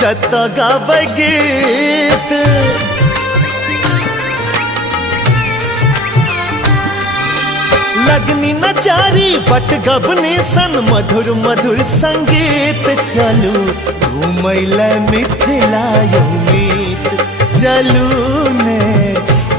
जत गाबै गीत। लगनी नचारी बट गबनी सन मधुर मधुर संगीत। चलू घूमै ले मिथिला यौ मीत, चलू ने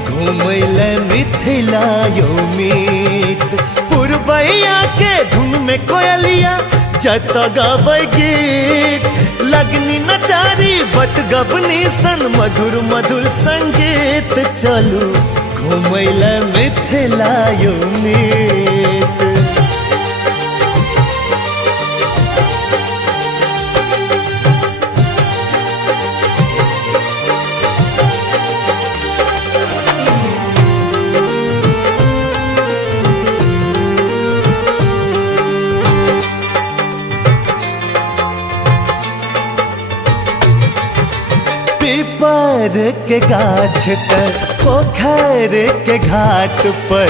घूमै ले मिथिला यौ मीत। पुरबैया के धुन में कोयलिया जत गाबै गीत। लगनी नचारी बट गबनी सन मधुर मधुर संगीत। चलू घूमै ले मिथिला यौ मीत। पीपर के गाछ तर पोखर के घाट पर,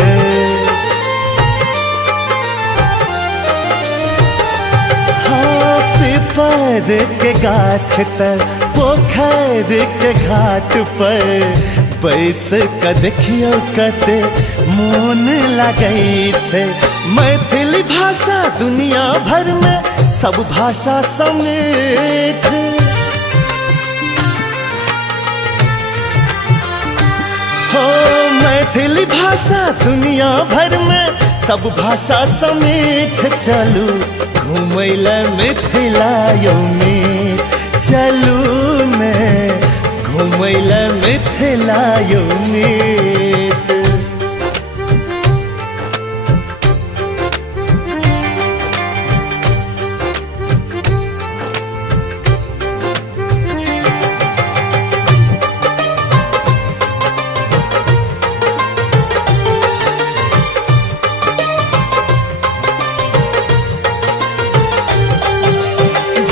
हाँ पीपर के गाछ तर पोखर के घाट पर। बैस के देखियो कते मोन लगै छै। मैथिली भाषा दुनिया भर में सब भाषा समेत। हो मैथिली भाषा दुनिया भर में सब भाषा समेत। चलू घूमै ले मिथिला यौ मीत, चलू ने घूमै ले मिथिला यौ मीत।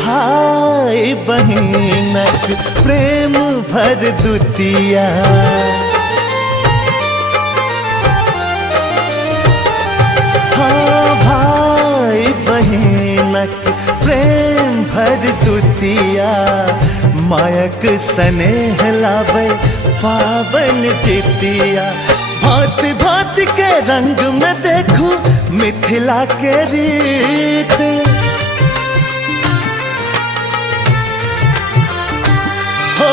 भाई बहिनक प्रेम भर दुतिया, हाँ भाई बहिनक प्रेम भर दुतिया। मायक स्नेह लाबै पावन जितिया। भांति भांति के रंग में देखू मिथिला के रीत। हो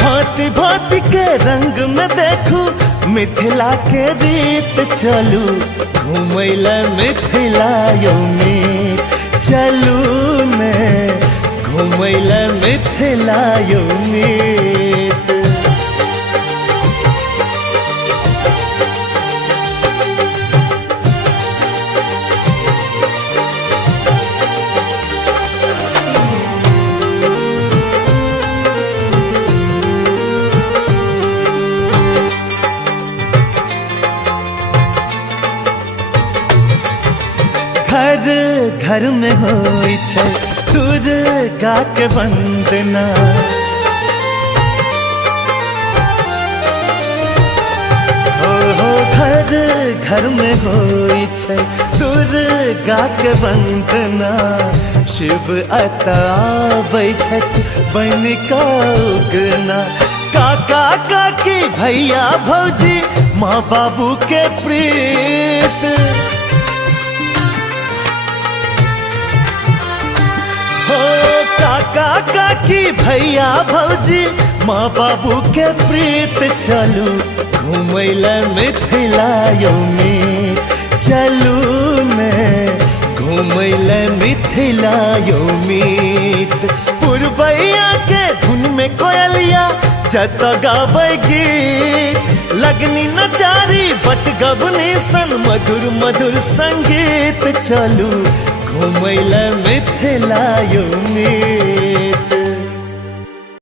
भांति भांति के रंग में देखू मिथिला के रीत। चलू घूमै ले मिथिला यौ मीत, चलू ने घूमै ले मिथिला यौ मीत। घर घर में होई छै दुर्गा के वंदना। हो घर घर में होई छै दुर्गा के वंदना। शिव अताबै छथि बन कऽ उगना। काका काकी भैया भौजी माँ बाबू के प्रीत। काका काकी भैया भौजी माँ बाबू के प्रीत। चलू घूमै ले मिथिला यौ मीत, चलू ने घूमै ले मिथिला यौ मीत। पुरबैया के धुन में कोयलिया जत गाबै गीत। लगनी नचारी बट गबनी सन मधुर मधुर संगीत। चलू घूमै ले मिथिला यौ मीत।